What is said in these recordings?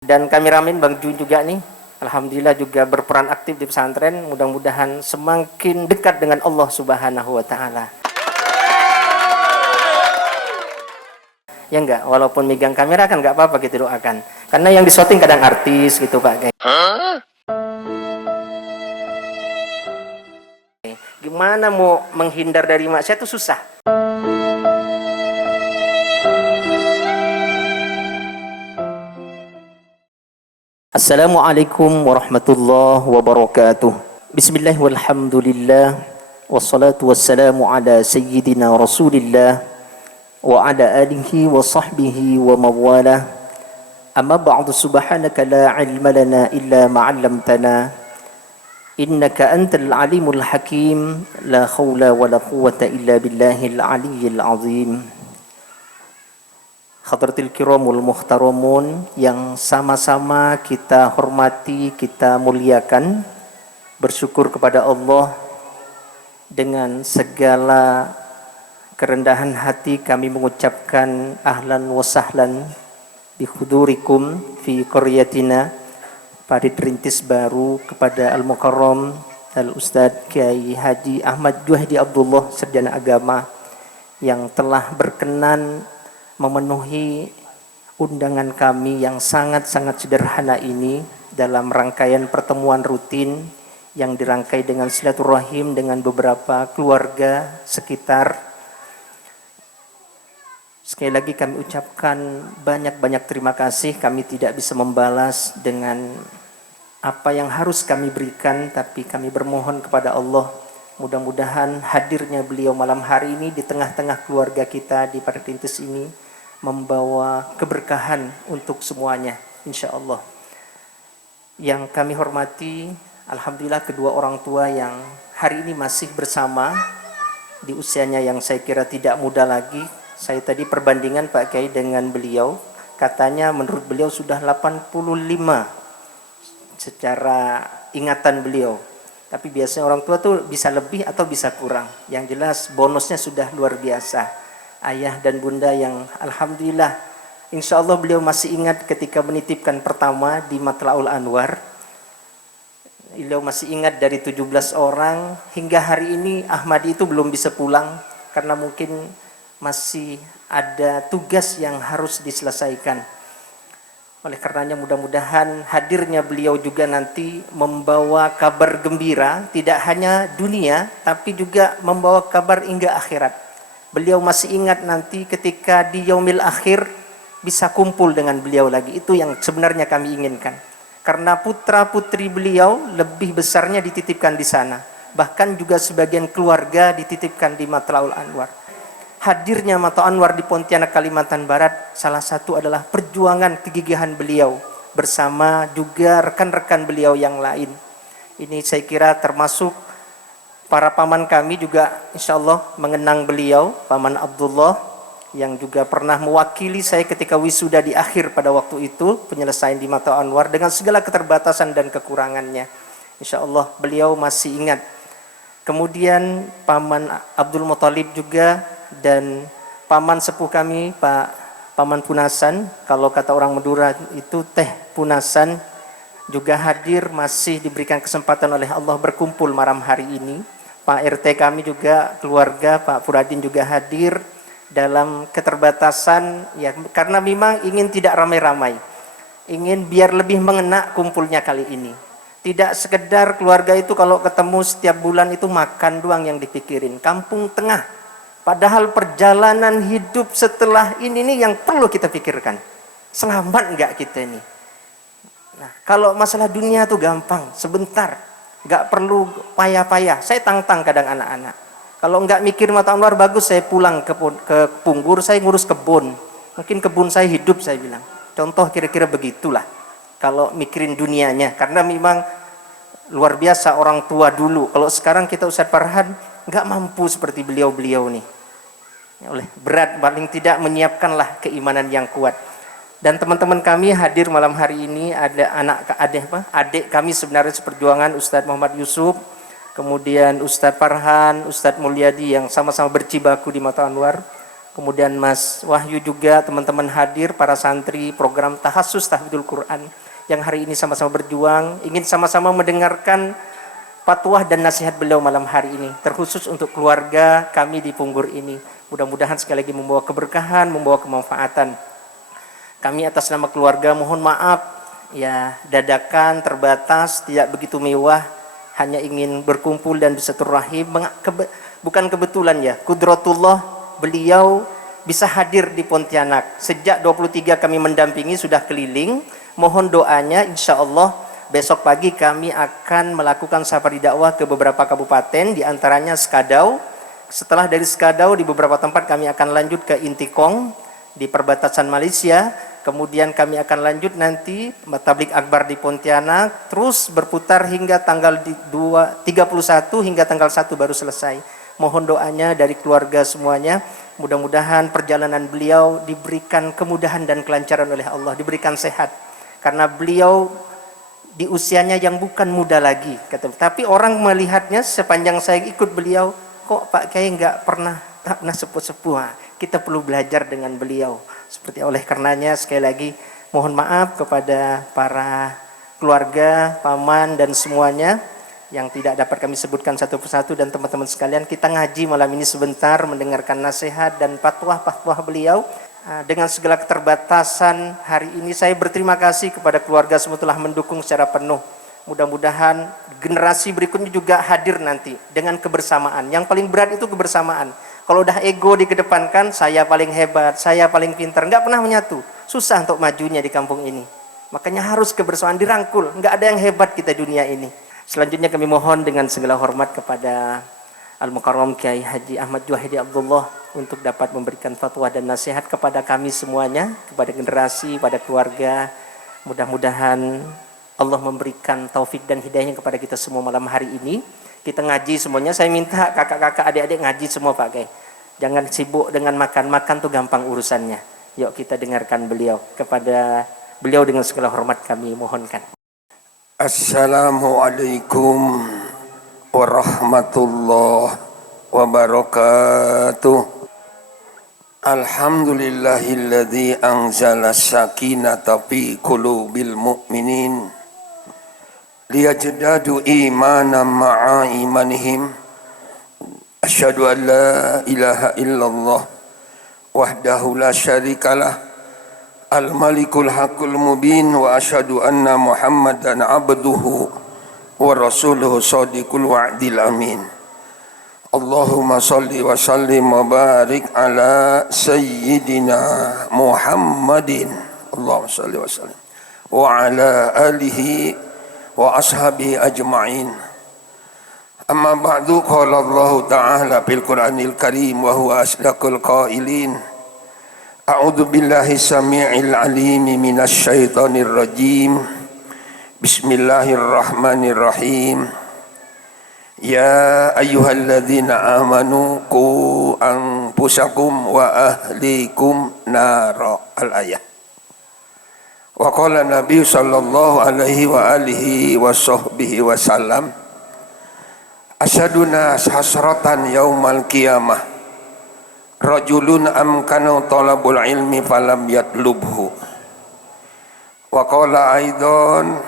Dan kameramen Bang Jun juga nih, alhamdulillah juga berperan aktif di pesantren. Mudah-mudahan semakin dekat dengan Allah Subhanahu wa taala. Ya enggak, walaupun megang kamera kan enggak apa-apa gitu doakan. Karena yang disyuting kadang artis gitu Pak. Gimana mau menghindar dari maksiat itu susah. Assalamualaikum warahmatullahi wabarakatuh. Bismillah walhamdulillah wassalatu wassalamu ala sayyidina Rasulillah wa ala alihi wa sahbihi wa mawalah. Amma ba'du, subhanaka la ilma lana illa ma 'allamtana innaka antal alimul hakim. La haula wa la quwwata illa billahil aliyyil azim. Hadratil kiramul muhtaramun yang sama-sama kita hormati, kita muliakan, bersyukur kepada Allah dengan segala kerendahan hati kami mengucapkan ahlan wa sahlan bihudurikum fi qaryatina, Parit Rintis Baru, kepada Al-Mukarram Al-Ustadz Kiai Haji Ahmad Juhdi Abdullah, sarjana agama, yang telah berkenan memenuhi undangan kami yang sangat-sangat sederhana ini dalam rangkaian pertemuan rutin yang dirangkai dengan silaturahim dengan beberapa keluarga sekitar. Sekali lagi kami ucapkan banyak-banyak terima kasih. Kami tidak bisa membalas dengan apa yang harus kami berikan, tapi kami bermohon kepada Allah, mudah-mudahan hadirnya beliau malam hari ini di tengah-tengah keluarga kita di Parit Rintis ini membawa keberkahan untuk semuanya, insya Allah. Yang kami hormati, alhamdulillah kedua orang tua yang hari ini masih bersama di usianya yang saya kira tidak muda lagi. Saya tadi perbandingan Pak Kiai dengan beliau, katanya menurut beliau sudah 85 secara ingatan beliau. Tapi biasanya orang tua tuh bisa lebih atau bisa kurang. Yang jelas bonusnya sudah luar biasa. Ayah dan bunda yang alhamdulillah, insya Allah beliau masih ingat ketika menitipkan pertama di Matla'ul Anwar. Beliau masih ingat dari 17 orang hingga hari ini Ahmadi itu belum bisa pulang karena mungkin masih ada tugas yang harus diselesaikan. Oleh karenanya mudah-mudahan hadirnya beliau juga nanti membawa kabar gembira, tidak hanya dunia tapi juga membawa kabar hingga akhirat. Beliau masih ingat nanti ketika di yaumil akhir bisa kumpul dengan beliau lagi. Itu yang sebenarnya kami inginkan. Karena putra-putri beliau lebih besarnya dititipkan di sana. Bahkan juga sebagian keluarga dititipkan di Matla'ul Anwar. Hadirnya Matla'ul Anwar di Pontianak, Kalimantan Barat, salah satu adalah perjuangan kegigihan beliau bersama juga rekan-rekan beliau yang lain. Ini saya kira termasuk para paman kami juga insya Allah mengenang beliau, Paman Abdullah yang juga pernah mewakili saya ketika wisuda di akhir pada waktu itu, penyelesaian di Matla'ul Anwar dengan segala keterbatasan dan kekurangannya. Insya Allah beliau masih ingat. Kemudian Paman Abdul Muthalib juga dan paman sepuh kami Pak Paman Punasan, kalau kata orang Madura itu Teh Punasan, juga hadir, masih diberikan kesempatan oleh Allah berkumpul malam hari ini. Pak RT kami juga keluarga Pak Furadin juga hadir dalam keterbatasan ya, karena memang ingin tidak ramai-ramai, ingin biar lebih mengena kumpulnya kali ini. Tidak sekedar keluarga itu kalau ketemu setiap bulan itu makan doang yang dipikirin, kampung tengah. Padahal perjalanan hidup setelah ini nih yang perlu kita pikirkan. Selamat enggak kita ini? Nah, kalau masalah dunia tuh gampang, sebentar. Gak perlu payah-payah. Saya tantang kadang anak-anak. Kalau nggak mikir Matla'ul Anwar bagus, saya pulang ke Punggur, saya ngurus kebun. Mungkin kebun saya hidup, saya bilang. Contoh kira-kira begitulah. Kalau mikirin dunianya, karena memang luar biasa orang tua dulu. Kalau sekarang kita Ustadz Farhan nggak mampu seperti beliau-beliau nih. Oleh berat, paling tidak menyiapkanlah keimanan yang kuat. Dan teman-teman kami hadir malam hari ini, ada adik kami sebenarnya seperjuangan, Ustadz Muhammad Yusuf, kemudian Ustadz Farhan, Ustadz Mulyadi yang sama-sama berjibaku di Matla'ul Anwar, kemudian Mas Wahyu juga, teman-teman hadir, para santri program Tahassus Tahfidzul Quran yang hari ini sama-sama berjuang, ingin sama-sama mendengarkan fatwa dan nasihat beliau malam hari ini, terkhusus untuk keluarga kami di Punggur ini. Mudah-mudahan sekali lagi membawa keberkahan, membawa kemanfaatan. Kami atas nama keluarga mohon maaf ya, dadakan, terbatas, tidak begitu mewah, hanya ingin berkumpul dan bersilaturahim. Bukan kebetulan ya, kudratullah beliau bisa hadir di Pontianak. Sejak 23 kami mendampingi, sudah keliling. Mohon doanya, insya Allah besok pagi kami akan melakukan safari dakwah ke beberapa kabupaten, di antaranya Skadau. Setelah dari Skadau, di beberapa tempat kami akan lanjut ke Intikong di perbatasan Malaysia. Kemudian kami akan lanjut nanti Tabligh Akbar di Pontianak, terus berputar hingga tanggal 31 hingga tanggal 1 baru selesai. Mohon doanya dari keluarga semuanya, mudah-mudahan perjalanan beliau diberikan kemudahan dan kelancaran oleh Allah, diberikan sehat. Karena beliau di usianya yang bukan muda lagi, tapi orang melihatnya sepanjang saya ikut beliau, kok Pak Kiai nggak pernah sepuh-sepuh. Kita perlu belajar dengan beliau. Seperti oleh karenanya sekali lagi mohon maaf kepada para keluarga, paman dan semuanya yang tidak dapat kami sebutkan satu persatu, dan teman-teman sekalian, kita ngaji malam ini sebentar mendengarkan nasihat dan fatwa-fatwa beliau. Dengan segala keterbatasan hari ini saya berterima kasih kepada keluarga semua telah mendukung secara penuh. Mudah-mudahan generasi berikutnya juga hadir nanti dengan kebersamaan. Yang paling berat itu kebersamaan. Kalau udah ego dikedepankan, saya paling hebat, saya paling pintar, nggak pernah menyatu. Susah untuk majunya di kampung ini. Makanya harus kebersamaan, dirangkul. Nggak ada yang hebat kita dunia ini. Selanjutnya kami mohon dengan segala hormat kepada Al-Mukarram Kiai Haji Ahmad Juwaidi Abdullah untuk dapat memberikan fatwa dan nasihat kepada kami semuanya, kepada generasi, pada keluarga. Mudah-mudahan Allah memberikan taufik dan hidayahnya kepada kita semua malam hari ini. Kita ngaji semuanya. Saya minta kakak-kakak, adik-adik ngaji semua Pak Kiai. Jangan sibuk dengan makan tuh gampang urusannya. Yuk kita dengarkan beliau. Kepada beliau dengan segala hormat kami mohonkan. Assalamualaikum warahmatullahi wabarakatuh. Alhamdulillahilladzi anzala sakinata fi qulubil mu'minin liyajdadu imanan ma'a imanihim. Asyhadu an la ilaha illallah wahdahu la syarikalah al-malikul haqqul mubin wa asyhadu anna muhammadan abduhu wa rasuluhu shadiqul wa'dil amin. Allahumma salli wa sallim wa barik ala sayyidina Muhammadin. Allahumma salli wa sallim wa ala alihi wa ashabihi ajma'in. Amma ba'du, qala Allah ta'ala fil Qur'anil Karim wa huwa asdaqul qailin. A'udzu billahi samii'il 'aliim minasy syaithanir rajim. Bismillahirrahmanirrahim. Ya ayyuhalladzina amanu qu anfusakum wa ahlikum nara. Al-ayah. Wa qala Nabi sallallahu alaihi wa alihi wa sahbihi wa sallam, asyaduna hasratan yaumal qiyamah rajulun amkanu talabul ilmi falam yatlubhu. Wa qala aidan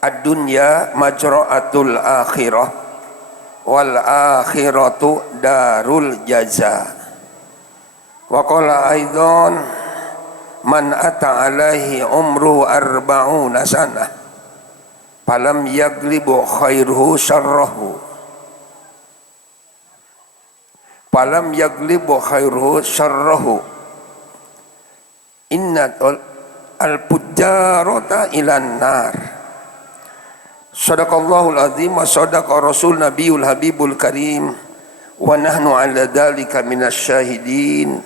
ad-dunya majra'atul akhirah wal akhiratu darul jaza. Wa qala aidan man ata alaihi umru arba'una sanah falam yaglibu khairuhu syarrahu falam yaglibu khairuhu syarrahu inna al-pujjarata ilan nar. Sadaqallahul azim wa sadaqa rasul nabiyul habibul karim wa nahnu ala dhalika minas syahidin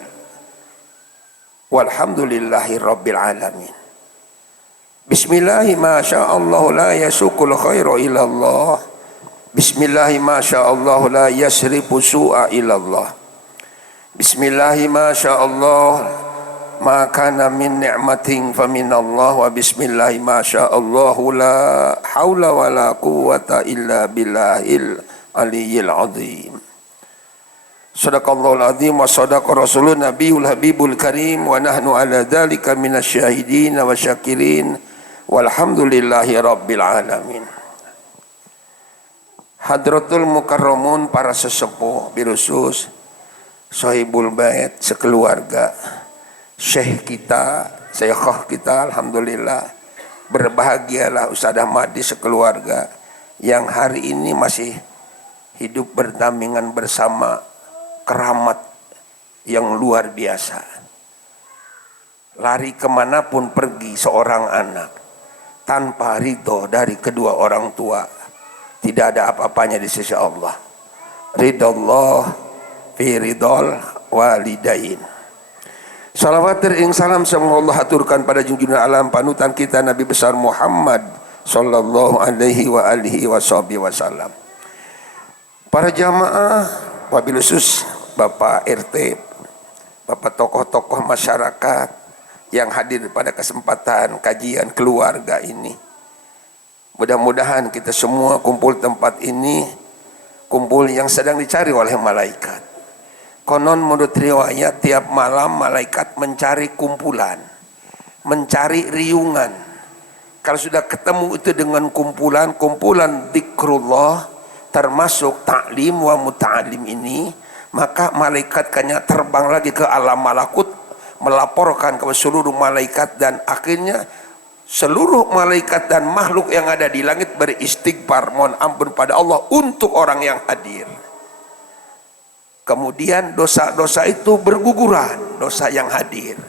walhamdulillahi rabbil alamin. Bismillahi ma sya'allahu la yasukul khairu ilallah. Bismillahi ma sya'allahu la yasrifu su'a ilallah. Bismillahi ma sya'allah ma kana min ni'matin fa minallah. Wa bismillahi ma sya'allahu la haula wa la quwwata illa billahil aliyyil azim. Sadaqallahul azim wa sadaqa rasulun nabiyul habibul karim wa nahnu ala dzalika minasyahidin wa syakirin walhamdulillahi rabbil alamin. Hadratul mukarramun, para sesepuh birusus, sahibul bait sekeluarga, syekh kita, syekhah kita, alhamdulillah berbahagialah Ustaz Ahmad di sekeluarga yang hari ini masih hidup berdampingan bersama keramat yang luar biasa. Lari kemanapun pergi seorang anak tanpa ridho dari kedua orang tua, tidak ada apa-apanya di sisi Allah. Ridallah fi ridal walidain. Salawat ing salam semoga Allah aturkan pada junjungan alam panutan kita Nabi besar Muhammad sallallahu alaihi wa alihi wasallam. Para jamaah, wabil khusus Bapak RT, Bapak tokoh-tokoh masyarakat yang hadir pada kesempatan kajian keluarga ini. Mudah-mudahan kita semua kumpul tempat ini, kumpul yang sedang dicari oleh malaikat. Konon menurut riwayat tiap malam malaikat mencari kumpulan, mencari riungan. Kalau sudah ketemu itu dengan kumpulan zikrullah termasuk ta'lim wa muta'alim ini, maka malaikat kayaknya terbang lagi ke alam malakut melaporkan kepada seluruh malaikat, dan akhirnya seluruh malaikat dan makhluk yang ada di langit beristighfar mohon ampun pada Allah untuk orang yang hadir. Kemudian dosa-dosa itu berguguran, dosa yang hadir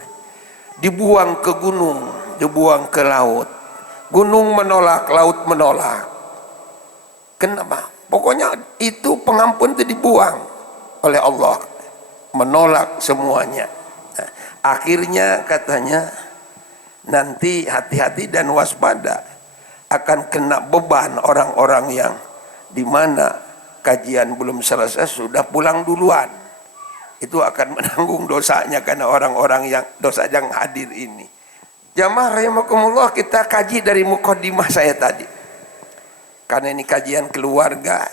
dibuang ke gunung, dibuang ke laut. Gunung menolak, laut menolak. Kenapa? Pokoknya itu pengampun itu dibuang oleh Allah, menolak semuanya. Nah, akhirnya katanya nanti hati-hati dan waspada, akan kena beban orang-orang yang dimana kajian belum selesai sudah pulang duluan. Itu akan menanggung dosanya karena orang-orang yang dosa yang hadir ini. Jamaah rahimakumullah, kita kaji dari muqaddimah saya tadi. Karena ini kajian keluarga,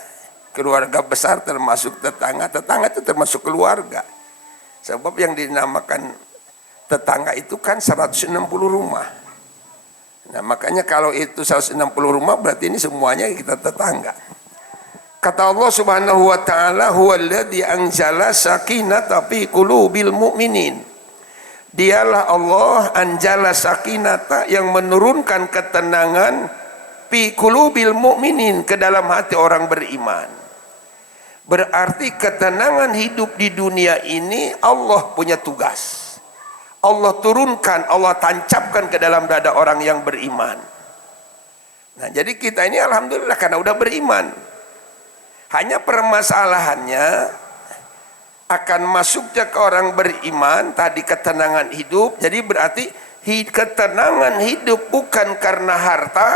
keluarga besar termasuk tetangga, tetangga itu termasuk keluarga. Sebab yang dinamakan tetangga itu kan 160 rumah. Nah makanya kalau itu 160 rumah berarti ini semuanya kita tetangga. Kata Allah subhanahu wa ta'ala, huwallazi anzala sakinata fi qulubil mu'minin. Dialah Allah anzala sakinata, yang menurunkan ketenangan fi qulubil mu'minin, ke dalam hati orang beriman. Berarti ketenangan hidup di dunia ini Allah punya tugas. Allah turunkan, Allah tancapkan ke dalam dada orang yang beriman. Nah jadi kita ini alhamdulillah karena udah beriman. Hanya permasalahannya akan masuknya ke orang beriman tadi ketenangan hidup. Jadi berarti ketenangan hidup bukan karena harta,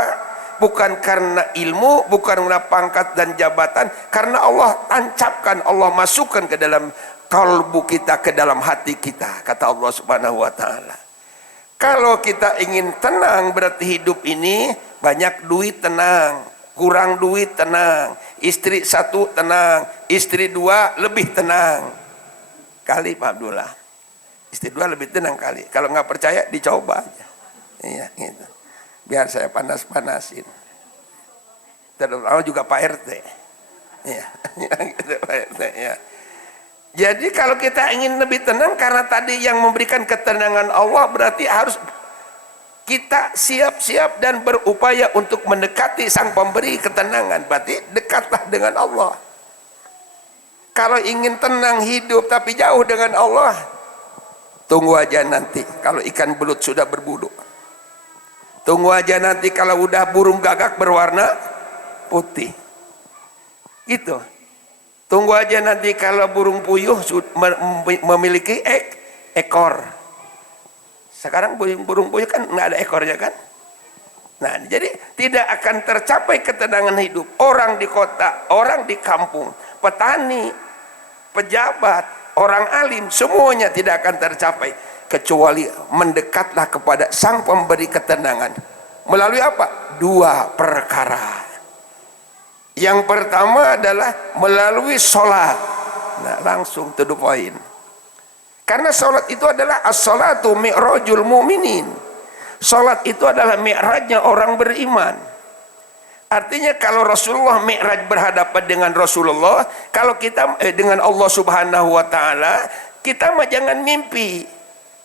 bukan karena ilmu, bukan karena pangkat dan jabatan, karena Allah tancapkan, Allah masukkan ke dalam kalbu kita, ke dalam hati kita, kata Allah subhanahu wa ta'ala. Kalau kita ingin tenang, berarti hidup ini banyak duit tenang, kurang duit tenang, istri satu tenang, istri dua lebih tenang kali Pak Abdullah, istri dua lebih tenang kali. Kalau nggak percaya dicoba aja, iya gitu, biar saya panas-panasin. Terutama juga Pak RT, ya, gitu, Pak RT, ya. Jadi kalau kita ingin lebih tenang, karena tadi yang memberikan ketenangan Allah, berarti harus kita siap-siap dan berupaya untuk mendekati sang pemberi ketenangan. Berarti dekatlah dengan Allah. Kalau ingin tenang hidup tapi jauh dengan Allah, tunggu aja nanti kalau ikan belut sudah berbulu. Tunggu aja nanti kalau udah burung gagak berwarna putih. Gitu. Tunggu aja nanti kalau burung puyuh memiliki ekor. Sekarang burung puyuh kan nggak ada ekornya kan. Nah jadi tidak akan tercapai ketenangan hidup. Orang di kota, orang di kampung, petani, pejabat, orang alim, semuanya tidak akan tercapai kecuali mendekatlah kepada sang pemberi ketenangan. Melalui apa? Dua perkara. Yang pertama adalah melalui sholat. Nah, langsung to the point. Karena sholat itu adalah as-salatu mi'rajul mu'minin. Sholat itu adalah mi'rajnya orang beriman. Artinya kalau Rasulullah mi'raj berhadapan dengan Rasulullah, kalau kita dengan Allah Subhanahu wa taala, kita mah jangan mimpi.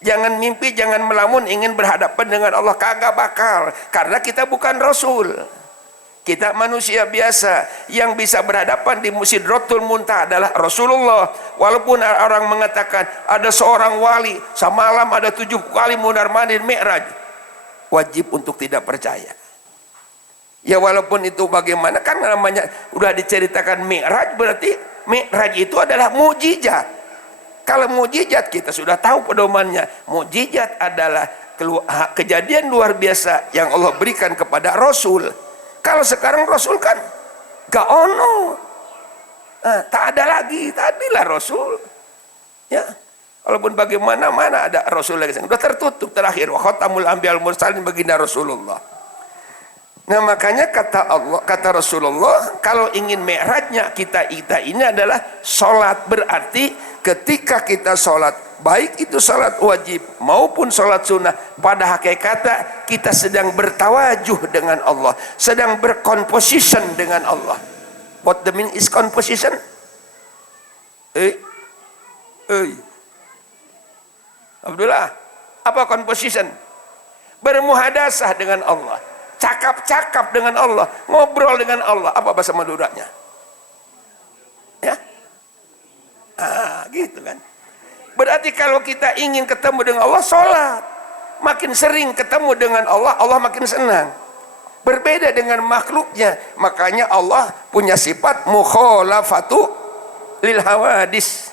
Jangan mimpi, jangan melamun ingin berhadapan dengan Allah, kagak bakal. Karena kita bukan Rasul. Kita manusia biasa. Yang bisa berhadapan di Sidratul Muntaha adalah Rasulullah. Walaupun orang mengatakan ada seorang wali semalam ada 7 kali mundar-mandir mi'raj, wajib untuk tidak percaya. Ya walaupun itu bagaimana, kan namanya udah diceritakan mi'raj, berarti mi'raj itu adalah mukjizat. Kalau mukjizat kita sudah tahu pedomannya. Mukjizat adalah kejadian luar biasa yang Allah berikan kepada Rasul. Kalau sekarang Rasul kan gak ono, tak ada lagi, tadilah Rasul. Ya, walaupun bagaimana mana ada Rasul lagi, sudah tertutup terakhir. Wa khatamul anbiya'al mursalin baginda Rasulullah. Nah makanya kata Rasulullah, kalau ingin mi'rajnya kita ini adalah sholat. Berarti ketika kita sholat, baik itu sholat wajib maupun sholat sunnah, pada hakikatnya kita sedang bertawajuh dengan Allah, sedang bercomposition dengan Allah. What the meaning is composition? Abdullah, apa composition? Bermuhadasah dengan Allah, cakap-cakap dengan Allah, ngobrol dengan Allah. Apa bahasa Maduranya? Ya, gitu kan. Berarti kalau kita ingin ketemu dengan Allah, sholat. Makin sering ketemu dengan Allah, Allah makin senang. Berbeda dengan makhluknya. Makanya Allah punya sifat mukhalafatu lil hawadis.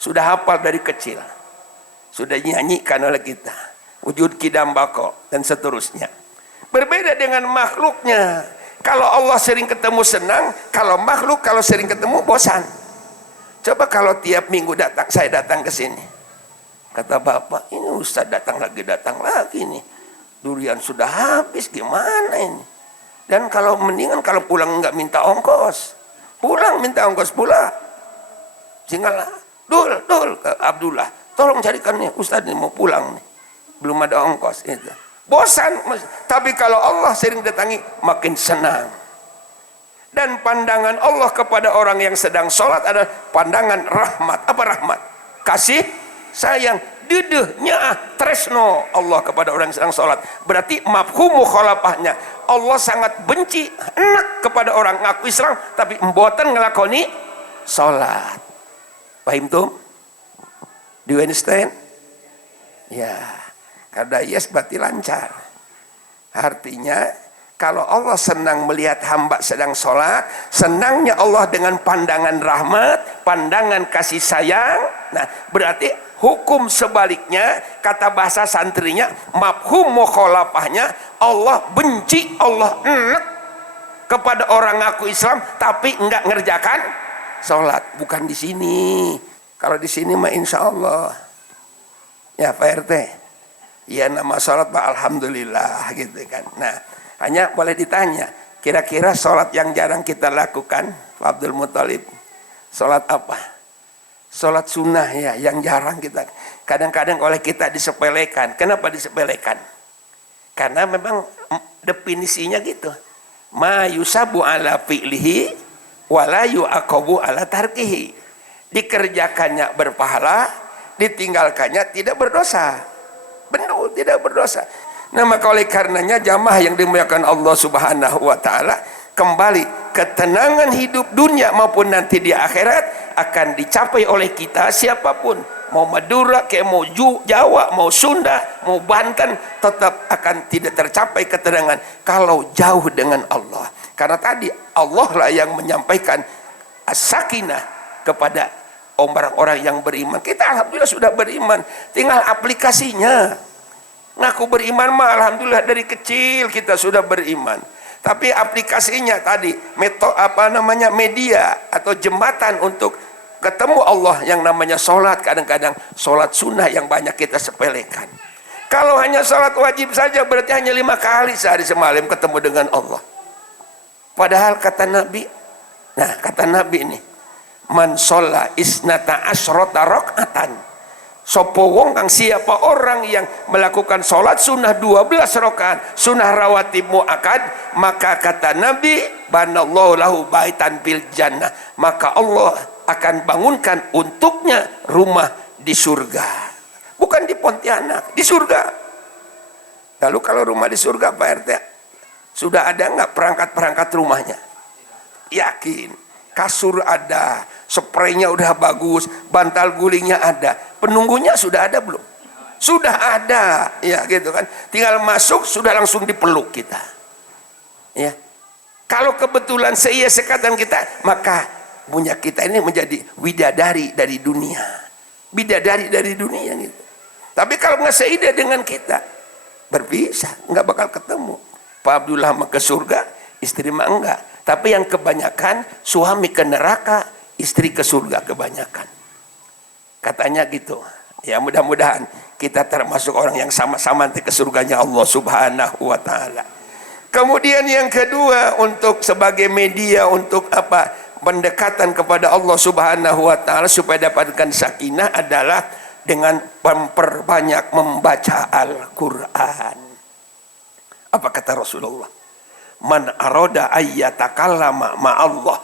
Sudah hafal dari kecil, sudah nyanyikan oleh kita, wujud kidam bako dan seterusnya. Berbeda dengan makhluknya. Kalau Allah sering ketemu senang, kalau makhluk kalau sering ketemu bosan. Coba kalau tiap minggu saya datang ke sini, kata bapak, ini Ustaz datang lagi nih, durian sudah habis, gimana ini? Dan kalau mendingan kalau pulang nggak minta ongkos, pulang minta ongkos pula. Sehingga dul ke Abdullah, tolong carikan nih Ustaz ini mau pulang nih, belum ada ongkos itu. Bosan. Tapi kalau Allah sering datangi, makin senang. Dan pandangan Allah kepada orang yang sedang sholat adalah pandangan rahmat. Apa rahmat? Kasih sayang, dedehnya tresno Allah kepada orang yang sedang sholat. Berarti mafhum mukhalafahnya, Allah sangat benci enak kepada orang ngaku Islam tapi mboten ngelakoni sholat. Paham tuh? Do you understand? Ya, karena yes berarti lancar. Artinya kalau Allah senang melihat hamba sedang sholat, senangnya Allah dengan pandangan rahmat, pandangan kasih sayang. Nah, berarti hukum sebaliknya, kata bahasa santrinya, mafhum mukhalafahnya, Allah benci, Allah enak kepada orang ngaku Islam tapi enggak ngerjakan sholat. Bukan di sini. Kalau di sini mah insya Allah. Ya Pak RT, ya nama sholat Pak Alhamdulillah gitu kan. Nah, hanya boleh ditanya, kira-kira sholat yang jarang kita lakukan, Pak Abdul Muthalib, sholat apa? Sholat sunnah ya, yang jarang kita. Kadang-kadang oleh kita disepelekan. Kenapa disepelekan? Karena memang definisinya gitu. Ma yusabu ala fi'lihi, wala yu'aqabu ala tarkihi. Dikerjakannya berpahala, ditinggalkannya tidak berdosa. Benar, tidak berdosa. Nah maka oleh karenanya jamaah yang dimuliakan Allah Subhanahu wa taala, kembali ketenangan hidup dunia maupun nanti di akhirat akan dicapai oleh kita siapapun, mau Madura, kayak mau Jawa, mau Sunda, mau Banten, tetap akan tidak tercapai ketenangan kalau jauh dengan Allah. Karena tadi Allah lah yang menyampaikan as-sakinah kepada orang-orang yang beriman. Kita alhamdulillah sudah beriman, tinggal aplikasinya. Ngaku beriman mah alhamdulillah dari kecil kita sudah beriman. Tapi aplikasinya tadi media atau jembatan untuk ketemu Allah yang namanya sholat, kadang-kadang sholat sunnah yang banyak kita sepelekan. Kalau hanya sholat wajib saja berarti hanya 5 kali sehari semalam ketemu dengan Allah. Padahal kata Nabi, nah kata Nabi ini, man sholla isnata asrota rakaatan. Sopo wong kang siapa orang yang melakukan sholat sunnah 12 rakaat, sunnah rawatib muakkad, maka kata Nabi, banallahu lahu baitan fil jannah, maka Allah akan bangunkan untuknya rumah di surga. Bukan di Pontianak, di surga. Lalu kalau rumah di surga Pak RT, sudah ada nggak perangkat-perangkat rumahnya? Yakin. Kasur ada, spraynya udah bagus, bantal gulingnya ada, penunggunya sudah ada belum? Sudah ada, ya gitu kan. Tinggal masuk sudah langsung dipeluk kita. Ya. Kalau kebetulan seia sekatan kita, maka punya kita ini menjadi widadari dari dunia, bidadari dari dunia gitu. Tapi kalau nggak seida dengan kita, berpisah, nggak bakal ketemu. Pak Abdullah mah ke surga, istri mah enggak. Tapi yang kebanyakan suami ke neraka, istri ke surga kebanyakan. Katanya gitu. Ya mudah-mudahan kita termasuk orang yang sama-sama nanti ke surganya Allah Subhanahu wa taala. Kemudian yang kedua, untuk sebagai media untuk apa? Pendekatan kepada Allah Subhanahu wa taala supaya dapatkan sakinah adalah dengan memperbanyak membaca Al-Qur'an. Apa kata Rasulullah? Man aroda ayyatakallama ma'allah.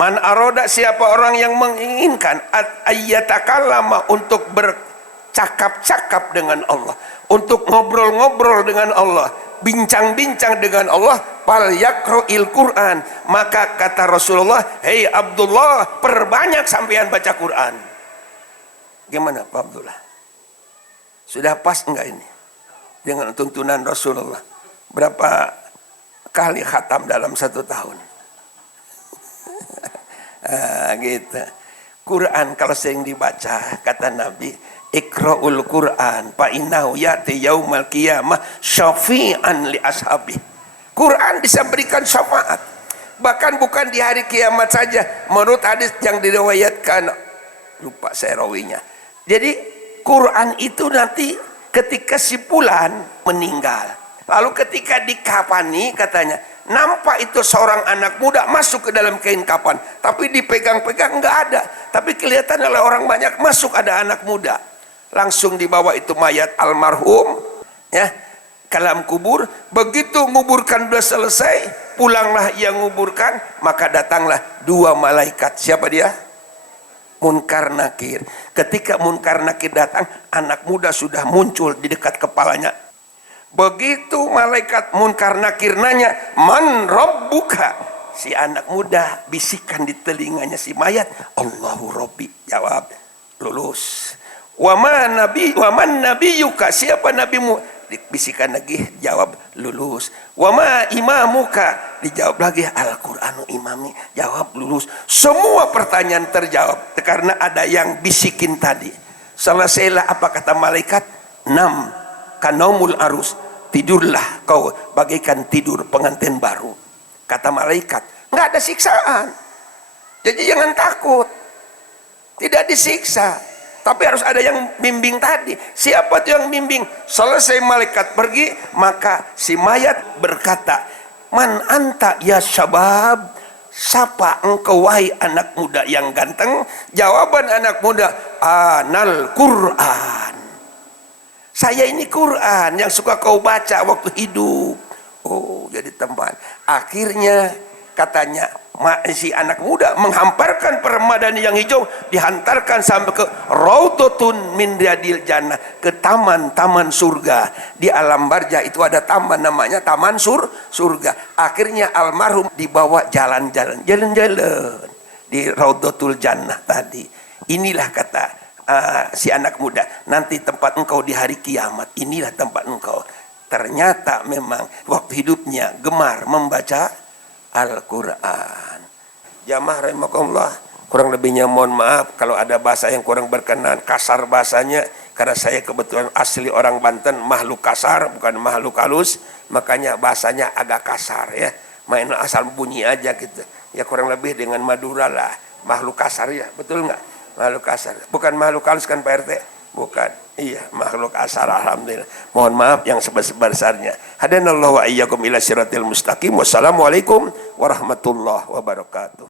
Man aroda, siapa orang yang menginginkan ayyatakallama, untuk bercakap-cakap dengan Allah, untuk ngobrol-ngobrol dengan Allah, bincang-bincang dengan Allah, fal yaqra'il Qur'an, maka kata Rasulullah, hei Abdullah, perbanyak sampean baca Quran. Gimana Pak Abdullah? Sudah pas enggak ini dengan tuntunan Rasulullah? Berapa kali khatam dalam 1 tahun? Gitu. Quran kalau sering dibaca, kata Nabi, ikra'ul Quran fa innahu ya'ti yaumal qiyamah syafi'an li ashabi. Quran bisa berikan syafaat, bahkan bukan di hari kiamat saja, menurut hadis yang diriwayatkan, lupa saya rawinya. Jadi Quran itu nanti ketika si fulan meninggal, lalu ketika dikafani, katanya nampak itu seorang anak muda masuk ke dalam kain kafan, tapi dipegang-pegang nggak ada, tapi kelihatan oleh orang banyak masuk ada anak muda. Langsung dibawa itu mayat almarhum, ya, ke dalam kubur. Begitu nguburkan sudah selesai, pulanglah yang nguburkan, maka datanglah 2 malaikat. Siapa dia? Munkar Nakir. Ketika Munkar Nakir datang, anak muda sudah muncul di dekat kepalanya. Begitu malaikat Munkar Nakir nanya, man rabbuka? Si anak muda bisikan di telinganya si mayat, Allahu Rabbi. Jawab, lulus. Waman nabiyuka? Siapa nabimu? Bisikan lagi, jawab, lulus. Wama imamuka? Dijawab lagi, Al-Qur'anu imami. Jawab, lulus. Semua pertanyaan terjawab karena ada yang bisikin tadi. Selesailah, apa kata malaikat? 6 kanaumul arus, tidurlah kau bagaikan tidur pengantin baru. Kata malaikat, nggak ada siksaan, jadi jangan takut, tidak disiksa, tapi harus ada yang bimbing tadi. Siapa tuh yang bimbing? Selesai malaikat pergi, maka si mayat berkata, man anta ya syabab? Siapa engkau wahai anak muda yang ganteng? Jawaban anak muda, anal Quran. Saya ini Quran yang suka kau baca waktu hidup. Oh, jadi teman. Akhirnya katanya si anak muda menghamparkan permadani yang hijau, dihantarkan sampai ke Raudhatun min riyadil jannah, ke taman-taman surga. Di alam barza itu ada taman namanya taman surga. Akhirnya almarhum dibawa jalan-jalan di Raudhatul Jannah tadi. Inilah kata si anak muda, nanti tempat engkau di hari kiamat, inilah tempat engkau. Ternyata memang waktu hidupnya gemar membaca Al-Quran. Jamaah rahimakumullah, kurang lebihnya mohon maaf kalau ada bahasa yang kurang berkenan, kasar bahasanya, karena saya kebetulan asli orang Banten, makhluk kasar bukan makhluk halus, makanya bahasanya agak kasar ya, main asal bunyi aja gitu ya, kurang lebih dengan Madura lah, makhluk kasar ya, betul nggak? Makhluk kasar, bukan makhluk halus kan Pak RT? Bukan, iya makhluk kasar. Alhamdulillah, mohon maaf yang sebesar-besarnya. Hadanallahu wa iyyakum ila siratil mustaqim. Wassalamualaikum warahmatullahi wabarakatuh.